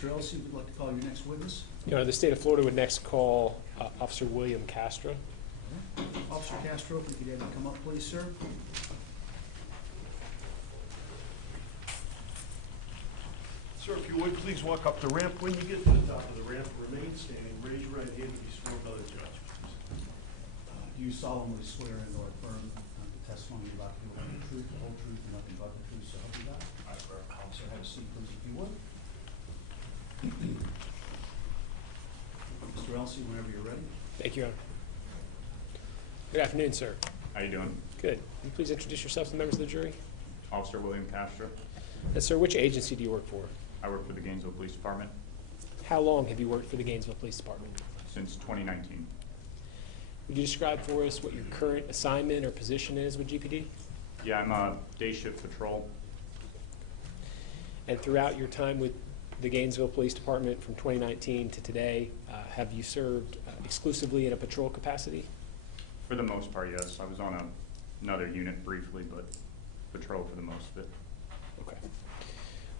Mr. Ellison, would you like to call your next witness? Your Honor, the state of Florida would next call Officer William Kaastra. Officer Castro, if you could have him come up, please, sir. Sir, if you would, please walk up the ramp. When you get to the top of the ramp, remain standing. Raise your right hand and be sworn by the judge. Do you solemnly swear and or affirm the testimony you're about to give will be the truth, the whole truth, and nothing but the truth, so help you God? I swear. Officer, have a seat, please, if you would. Mr. Ellison, whenever you're ready. Thank you, Your Honor. Good afternoon, sir. How you doing? Good. Will you please introduce yourself to the members of the jury? Officer William Kaastra. And sir, which agency do you work for? I work for the Gainesville Police Department How long have you worked for the Gainesville Police Department? since 2019. Would you describe for us what your current assignment or position is with GPD? Yeah, I'm a day shift patrol. And throughout your time with the Gainesville Police Department from 2019 to today, have you served exclusively in a patrol capacity? For the most part, yes. I was on another unit briefly, but patrol for the most of it. Okay.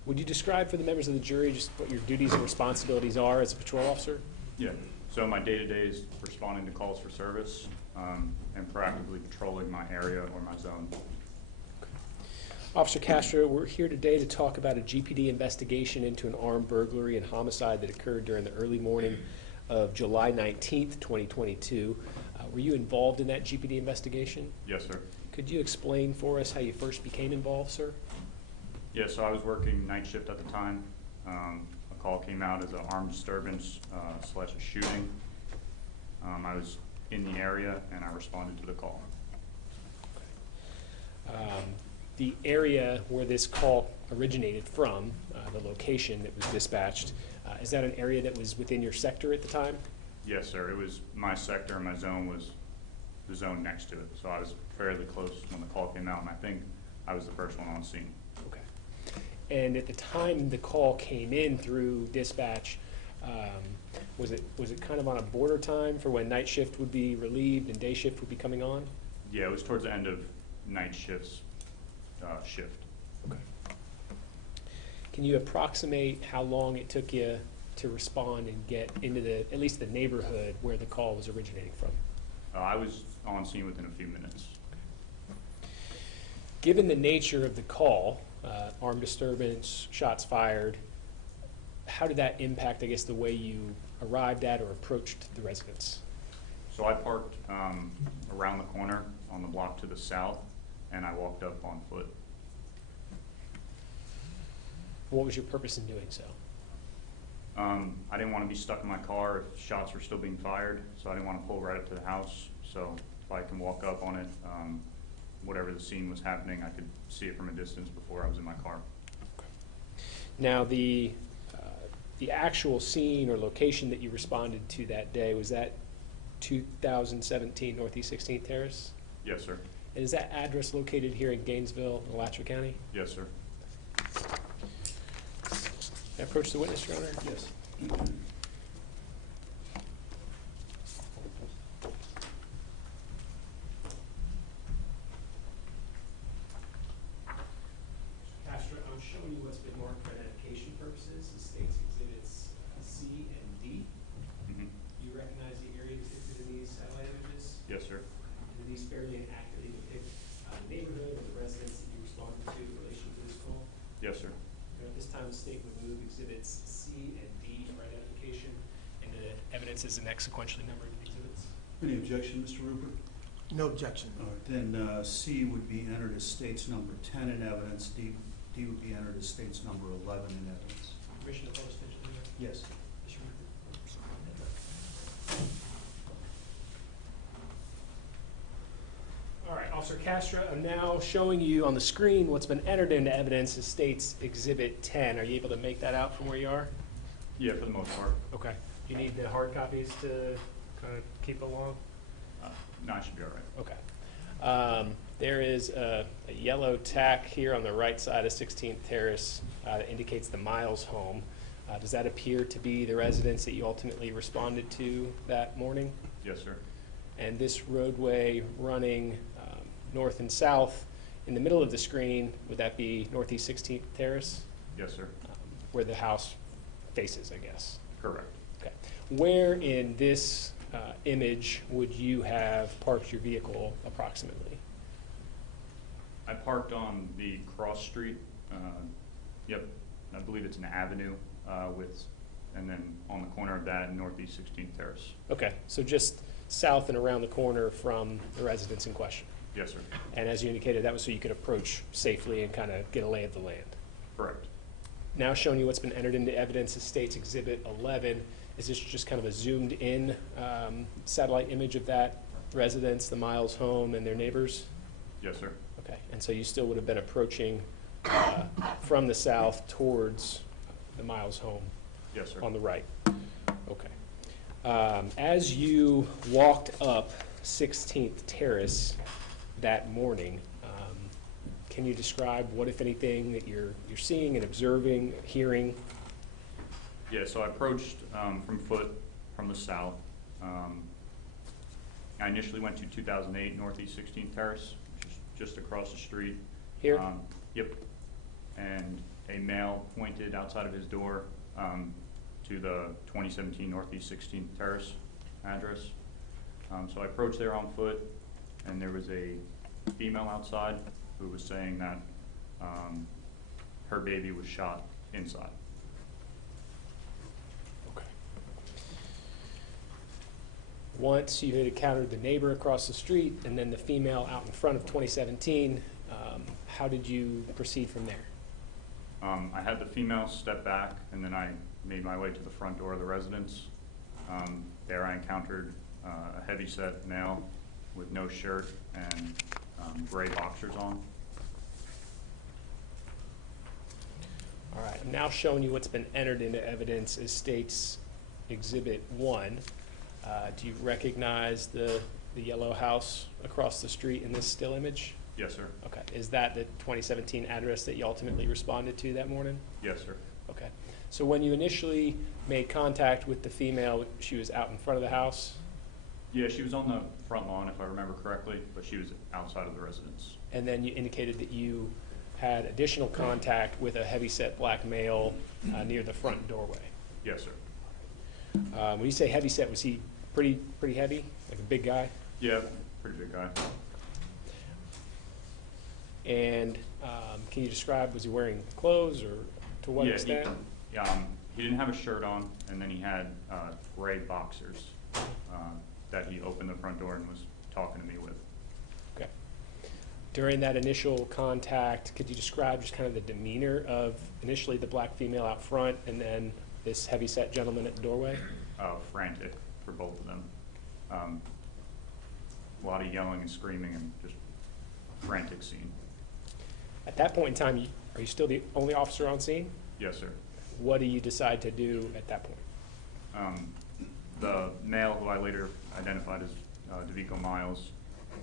Would you describe for the members of the jury just what your duties and responsibilities are as a patrol officer? Yeah. So my day-to-day is responding to calls for service and proactively patrolling my area or my zone. Officer Castro, we're here today to talk about a GPD investigation into an armed burglary and homicide that occurred during the early morning of July 19th, 2022. Were you involved in that GPD investigation? Yes, sir. Could you explain for us how you first became involved, sir? Yeah, so I was working night shift at the time. A call came out as an armed disturbance / a shooting. I was in the area and I responded to the call. The area where this call originated from, the location that was dispatched, is that an area that was within your sector at the time? Yes, sir. It was my sector and my zone was the zone next to it. So I was fairly close when the call came out, and I think I was the first one on scene. Okay. And at the time the call came in through dispatch, was it kind of on a border time for when night shift would be relieved and day shift would be coming on? Yeah, it was towards the end of night shift's shift. Okay. Can you approximate how long it took you to respond and get into at least the neighborhood where the call was originating from? I was on scene within a few minutes. Given the nature of the call, armed disturbance, shots fired, how did that impact, I guess, the way you arrived at or approached the residence? So I parked around the corner on the block to the south, and I walked up on foot. What was your purpose in doing so? I didn't want to be stuck in my car if shots were still being fired, so I didn't want to pull right up to the house. So if I can walk up on it, whatever the scene was happening, I could see it from a distance before I was in my car. Now, the actual scene or location that you responded to that day, was that 2017 Northeast 16th Terrace? Yes, sir. And is that address located here in Gainesville, Alachua County? Yes, sir. Can I approach the witness, Your Honor? Yes. Kaastra, I'm showing you what's been marked for identification purposes, the state's exhibits C and D. Mm-hmm. Do you recognize the area depicted in these satellite images? Yes, sir. Do these fairly and accurately depict the neighborhood or the residence that you responded to in relation to this call? Yes, sir. At this time, the state would move exhibits C and D for identification, and the evidence is the next sequentially numbered exhibits. Any objection, Mr. Rupert? No objection. All right, then C would be entered as state's number 10 in evidence. D would be entered as state's number 11 in evidence. Permission to close attention to that? Yes. All right, Officer Kaastra, I'm now showing you on the screen what's been entered into evidence as state's exhibit 10. Are you able to make that out from where you are? Yeah, for the most part. Okay. Do you need the hard copies to kind of keep along? No, I should be all right. Okay. There is a yellow tack here on the right side of 16th Terrace that indicates the Miles home. Does that appear to be the residence that you ultimately responded to that morning? Yes, sir. And this roadway running north and south in the middle of the screen, would that be Northeast 16th Terrace? Yes, sir. Where the house faces, I guess. Correct. Okay. Where in this image would you have parked your vehicle approximately? I parked on the cross street, yep, I believe it's an avenue and then on the corner of that, Northeast 16th Terrace. Okay, so just south and around the corner from the residence in question. Yes, sir. And as you indicated, that was so you could approach safely and kind of get a lay of the land. Correct. Now showing you what's been entered into evidence as State's Exhibit 11. Is this just kind of a zoomed in satellite image of that residence, the Miles home, and their neighbors? Yes, sir. Okay, and so you still would have been approaching from the south towards the Miles home Yes, sir. on the right. Okay. As you walked up 16th Terrace that morning, can you describe what, if anything, that you're seeing and observing, hearing? Yeah, so I approached from foot from the south. I initially went to 2008 Northeast 16th Terrace, which is just across the street. Here? Yep. And a male pointed outside of his door to the 2017 Northeast 16th Terrace address. So I approached there on foot, and there was a female outside who was saying that her baby was shot inside. Okay. Once you had encountered the neighbor across the street and then the female out in front of 2017, how did you proceed from there? I had the female step back, and then I made my way to the front door of the residence. There I encountered a heavy-set male with no shirt and gray boxers on. All right, I'm now showing you what's been entered into evidence as State's Exhibit 1. Do you recognize the yellow house across the street in this still image? Yes, sir. Okay, is that the 2017 address that you ultimately responded to that morning? Yes, sir. Okay, so when you initially made contact with the female, she was out in front of the house? Yeah, she was on the front lawn, if I remember correctly, but she was outside of the residence. And then you indicated that you had additional contact with a heavy-set black male near the front doorway. Yes, sir. When you say heavy-set, was he pretty heavy, like a big guy? Yeah, pretty big guy. And can you describe, was he wearing clothes or to what Yeah, extent? He didn't have a shirt on, and then he had gray boxers that he opened the front door and was talking to me with. Okay. During that initial contact, could you describe just kind of the demeanor of initially the black female out front and then this heavy-set gentleman at the doorway? Frantic for both of them. A lot of yelling and screaming and just frantic scene. At that point in time, are you still the only officer on scene? Yes, sir. What do you decide to do at that point? The male, who I later identified as DeVico Miles,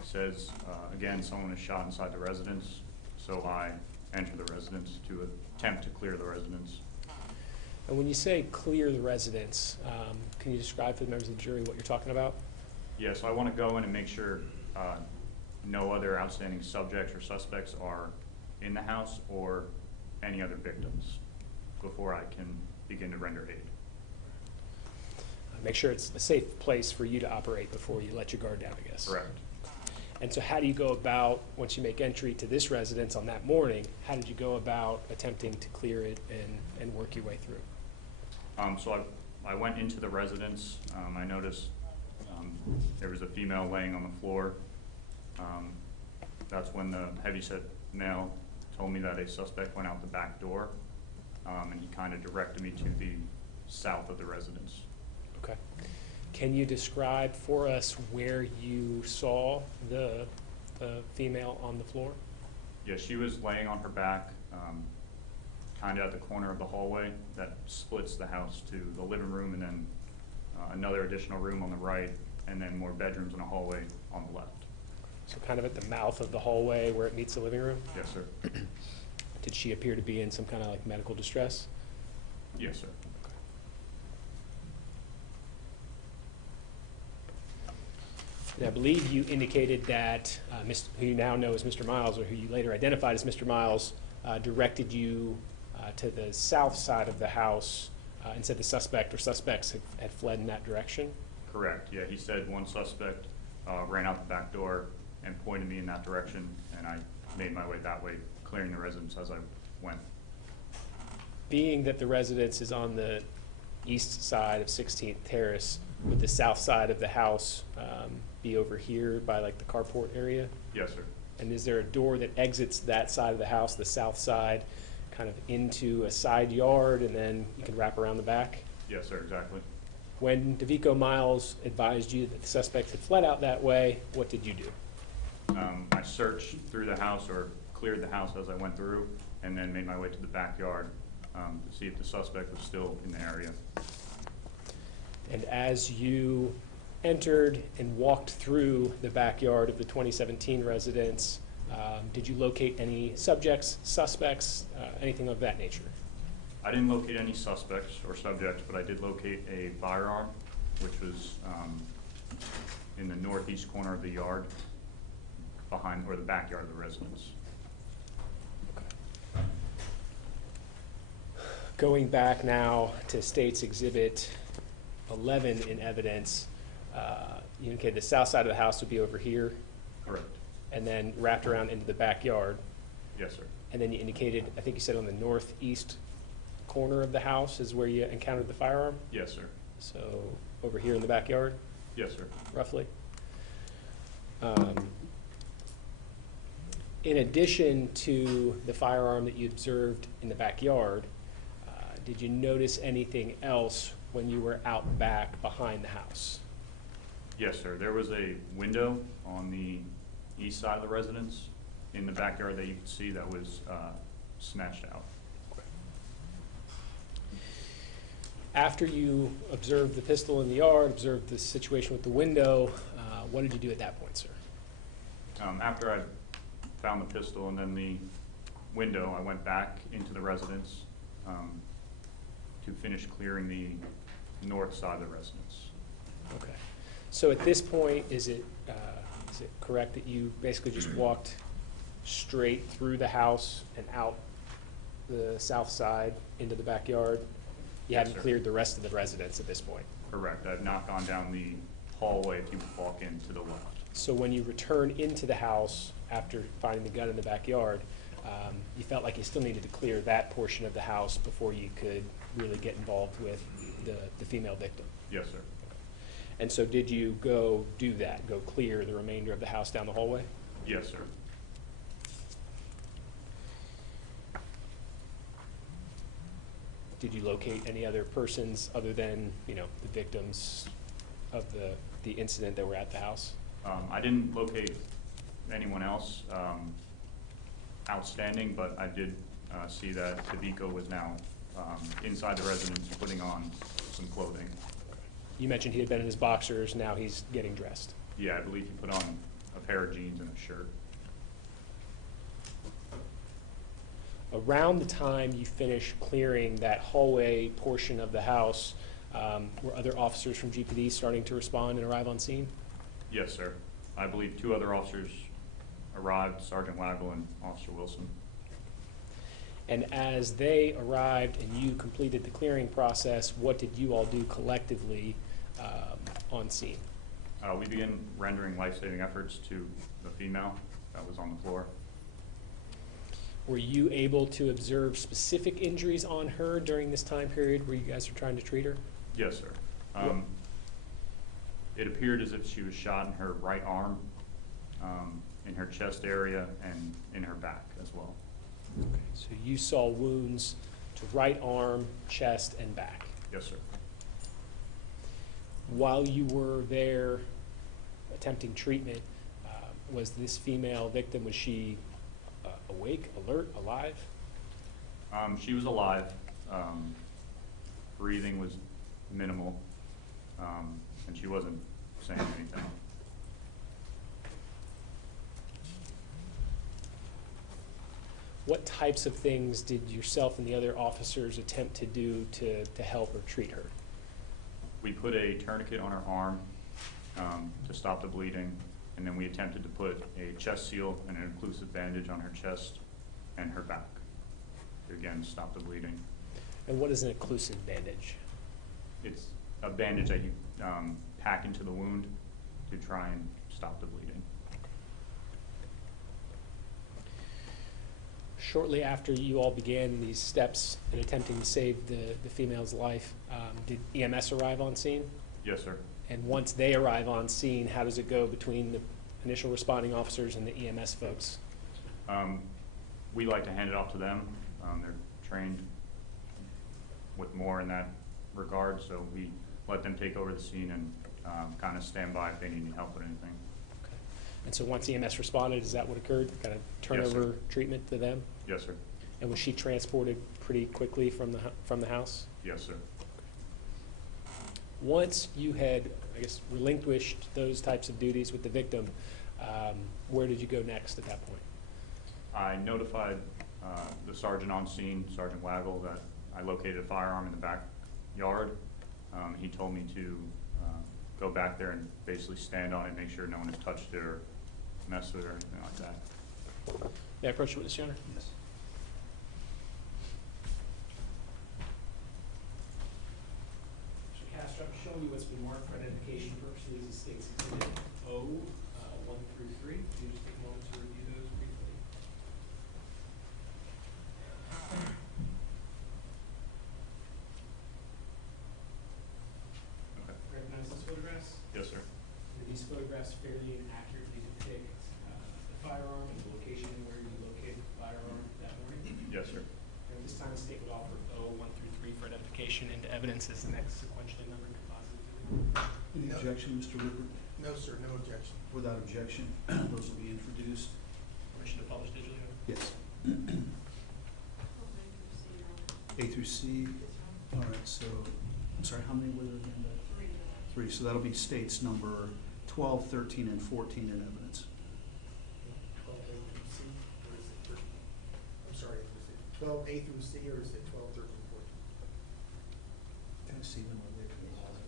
says, again, someone is shot inside the residence, so I enter the residence to attempt to clear the residence. And when you say clear the residence, can you describe for the members of the jury what you're talking about? Yeah, so I want to go in and make sure no other outstanding subjects or suspects are in the house or any other victims before I can begin to render aid. Make sure it's a safe place for you to operate before you let your guard down, I guess. Correct. And so how do you go about, once you make entry to this residence on that morning, how did you go about attempting to clear it and work your way through? So I went into the residence. I noticed there was a female laying on the floor. That's when the heavyset male told me that a suspect went out the back door, and he kind of directed me to the south of the residence. Okay. Can you describe for us where you saw the female on the floor? Yeah, she was laying on her back, kind of at the corner of the hallway that splits the house to the living room and then another additional room on the right, and then more bedrooms and a hallway on the left. So kind of at the mouth of the hallway where it meets the living room? Yes, sir. Did she appear to be in some kind of like medical distress? Yes, sir. And I believe you indicated that who you now know as Mr. Miles, or who you later identified as Mr. Miles, directed you to the south side of the house and said the suspect or suspects had fled in that direction? Correct, yeah, he said one suspect ran out the back door and pointed me in that direction, and I made my way that way, clearing the residence as I went. Being that the residence is on the east side of 16th Terrace, would the south side of the house be over here by like the carport area? Yes, sir. And is there a door that exits that side of the house, the south side, kind of into a side yard, and then you can wrap around the back? Yes, sir, exactly. When DeVico Miles advised you that the suspect had fled out that way, what did you do? I searched through the house, or cleared the house as I went through, and then made my way to the backyard to see if the suspect was still in the area. And as you entered and walked through the backyard of the 2017 residence, did you locate any subjects, suspects, anything of that nature? I didn't locate any suspects or subjects, but I did locate a firearm, which was in the northeast corner of the yard, behind, or the backyard of the residence. Going back now to State's Exhibit 11 in evidence, you indicated the south side of the house would be over here, Correct. and then wrapped around into the backyard. Yes, sir. And then you indicated, I think you said on the northeast corner of the house is where you encountered the firearm? Yes, sir. So over here in the backyard, Yes, sir. roughly? In addition to the firearm that you observed in the backyard, did you notice anything else when you were out back behind the house? Yes, sir. There was a window on the east side of the residence in the backyard that you could see that was smashed out. After you observed the pistol in the yard, observed the situation with the window, what did you do at that point, sir? After I found the pistol and then the window, I went back into the residence to finish clearing the north side of the residence. Okay. So at this point, is it correct that you basically just walked straight through the house and out the south side into the backyard? You Yes, hadn't sir. cleared the rest of the residence at this point? Correct. I've not gone down the hallway if you walk in to the left. So when you return into the house after finding the gun in the backyard, you felt like you still needed to clear that portion of the house before you could really get involved with the female victim? Yes, sir. And so did you go do that, go clear the remainder of the house down the hallway? Yes, sir. Did you locate any other persons other than, the victims of the incident that were at the house? I didn't locate anyone else outstanding, but I did see that DeVico was now inside the residence putting on some clothing. You mentioned he had been in his boxers, now he's getting dressed. Yeah, I believe he put on a pair of jeans and a shirt. Around the time you finished clearing that hallway portion of the house, were other officers from GPD starting to respond and arrive on scene? Yes, sir. I believe 2 other officers arrived, Sergeant Waggle and Officer Wilson. And as they arrived and you completed the clearing process, what did you all do collectively on scene? We began rendering life-saving efforts to the female that was on the floor. Were you able to observe specific injuries on her during this time period where you guys were trying to treat her? Yes, sir. It appeared as if she was shot in her right arm, in her chest area, and in her back as well. Okay, so you saw wounds to right arm, chest, and back. Yes, sir. While you were there attempting treatment, was this female victim, was she awake, alert, alive? She was alive. Breathing was minimal, and she wasn't saying anything. What types of things did yourself and the other officers attempt to do to help or treat her? We put a tourniquet on her arm to stop the bleeding, and then we attempted to put a chest seal and an inclusive bandage on her chest and her back to again stop the bleeding. And what is an occlusive bandage? It's a bandage that you pack into the wound to try and stop the bleeding. Shortly after you all began these steps in attempting to save the female's life, did EMS arrive on scene? Yes, sir. And once they arrive on scene, how does it go between the initial responding officers and the EMS folks? We like to hand it off to them. They're trained with more in that regard, so we let them take over the scene and kind of stand by if they need any help with anything. Okay. And so once EMS responded, is that what occurred? Kind of Yes, sir. turnover treatment to them? Yes, sir. And was she transported pretty quickly from the house? Yes, sir. Once you had, I guess, relinquished those types of duties with the victim, where did you go next at that point? I notified the sergeant on scene, Sergeant Waggle, that I located a firearm in the backyard. He told me to go back there and basically stand on it, make sure no one has touched it or messed with it or anything like that. May I approach the witness, Your Honor? Yes. Mr. Kaastra, I'm showing you what's been marked for identification purposes as State's Exhibit O, 1 through 3. Can you just take a moment to review those briefly? Okay. Recognize these photographs? Yes, sir. Do these photographs fairly and accurately depict the firearm and the location where you located the firearm that morning? Yes, sir. And at this time, the State would offer O, 1 through 3 for identification into evidence as the next sequentially numbered composite exhibit. Any objection, Mr. Rickard? No, sir, no objection. Without objection, those will be introduced. Permission to publish digitally? Yes. A through C. All right, so, I'm sorry, how many were there again? Three, so that'll be states number 12, 13, and 14 in evidence. 12A through C, or is it 13? I'm sorry, is it 12A through C, or is it 12, 13, 14? Can I see them? Are they composite?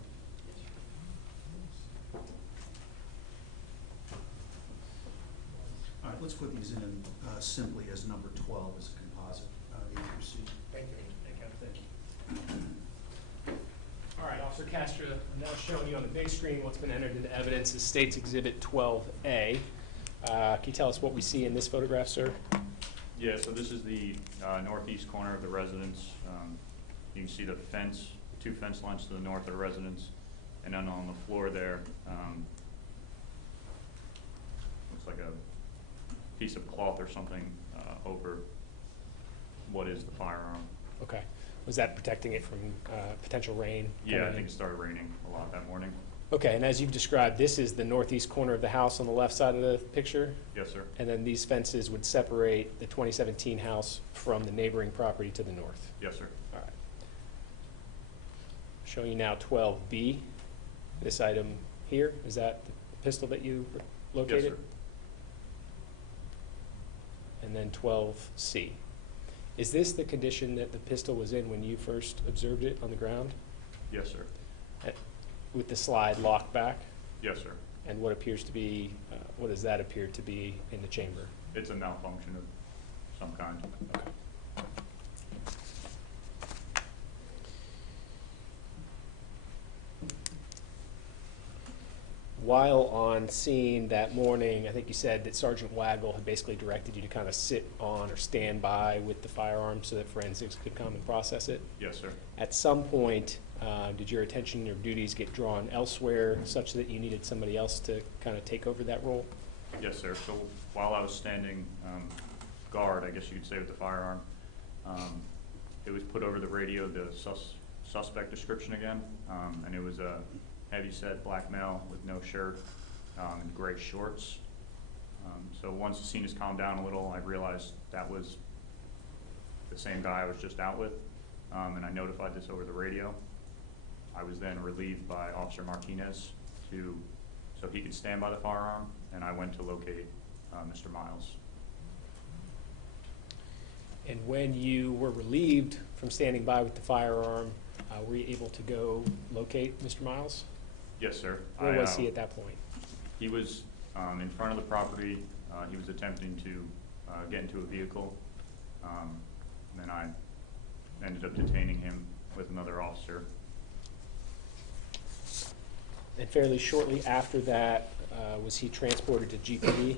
All right, let's put these in simply as number 12 as a composite, A through C. Thank you. Thank you. All right, Officer Kaastra, I'm now showing you on the big screen what's been entered into evidence as State's Exhibit 12A. Can you tell us what we see in this photograph, sir? Yeah, so this is the northeast corner of the residence. You can see the fence, 2 fence lines to the north of the residence, and then on the floor there, looks like a piece of cloth or something over what is the firearm. Okay. Was that protecting it from potential rain? Yeah, I coming think in? it started raining a lot that morning. Okay, and as you've described, this is the northeast corner of the house on the left side of the picture? Yes, sir. And then these fences would separate the 2017 house from the neighboring property to the north? Yes, sir. All right. Showing you now 12B, this item here. Is that the pistol that you located? Yes, sir. And then 12C. Is this the condition that the pistol was in when you first observed it on the ground? Yes, sir. With the slide locked back? Yes, sir. And what appears to be, what does that appear to be in the chamber? It's a malfunction of some kind. Okay. While on scene that morning, I think you said that Sergeant Waggle had basically directed you to kind of sit on or stand by with the firearm so that forensics could come and process it. Yes, sir. At some point, did your attention or duties get drawn elsewhere such that you needed somebody else to kind of take over that role? Yes, sir. So while I was standing guard, I guess you could say, with the firearm, it was put over the radio, the suspect description again, and it was a heavy-set black male with no shirt and gray shorts. So once the scene has calmed down a little, I realized that was the same guy I was just out with, and I notified this over the radio. I was then relieved by Officer Martinez so he could stand by the firearm, and I went to locate Mr. Miles. And when you were relieved from standing by with the firearm, were you able to go locate Mr. Miles? Yes, sir. Where was he at that point? He was in front of the property. He was attempting to get into a vehicle. Then I ended up detaining him with another officer. And fairly shortly after that, was he transported to GPD?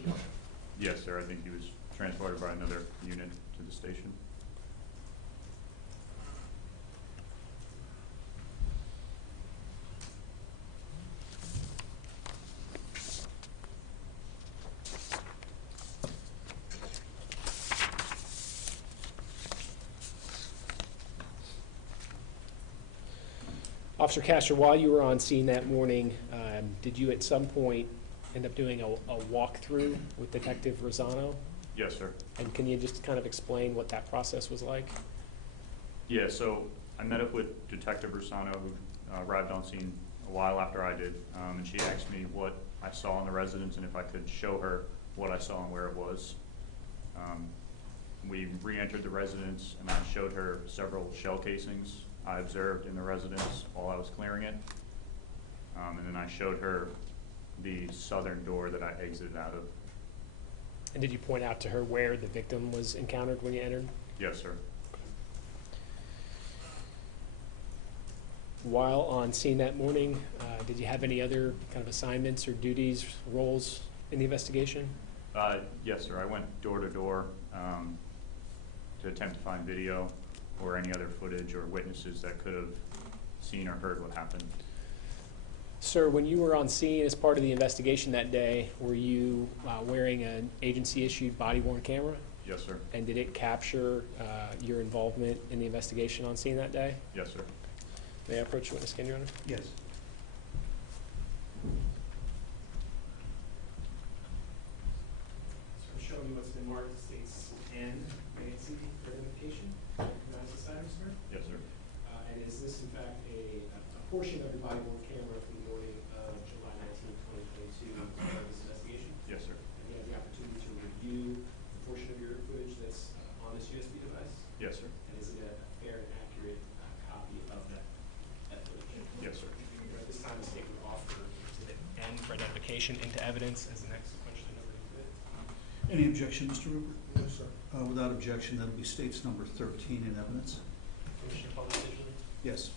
Yes, sir, I think he was transported by another unit to the station. Officer Kaastra, while you were on scene that morning, did you at some point end up doing a walkthrough with Detective Rosano? Yes, sir. And can you just kind of explain what that process was like? Yeah, so I met up with Detective Rosano, who arrived on scene a while after I did, and she asked me what I saw in the residence and if I could show her what I saw and where it was. We re-entered the residence and I showed her several shell casings I observed in the residence while I was clearing it. And then I showed her the southern door that I exited out of. And did you point out to her where the victim was encountered when you entered? Yes, sir. While on scene that morning, did you have any other kind of assignments or duties, roles in the investigation? Yes, sir. I went door to door to attempt to find video or any other footage or witnesses that could have seen or heard what happened. Sir, when you were on scene as part of the investigation that day, were you wearing an agency-issued body-worn camera? Yes, sir. And did it capture your involvement in the investigation on scene that day? Yes, sir. May I approach the witness again, Your Honor? Yes. So show me what's been marked as states N, Nancy, for identification. Recognize the sign, sir? Yes, sir. And is this in fact a portion of your body-worn camera from the morning of July 19, 2022, as part of this investigation? Yes, sir. And you had the opportunity to review the portion of your footage that's on this USB device? Yes, sir. And is it a fair and accurate copy of that footage? Yes, sir. At this time, the state would offer exhibit N for identification into evidence as the next sequentially numbered exhibit. Any objection, Mr. Rupert? No, sir. Without objection, that'll be states number 13 in evidence. Commissioner Paul, decision? Yes.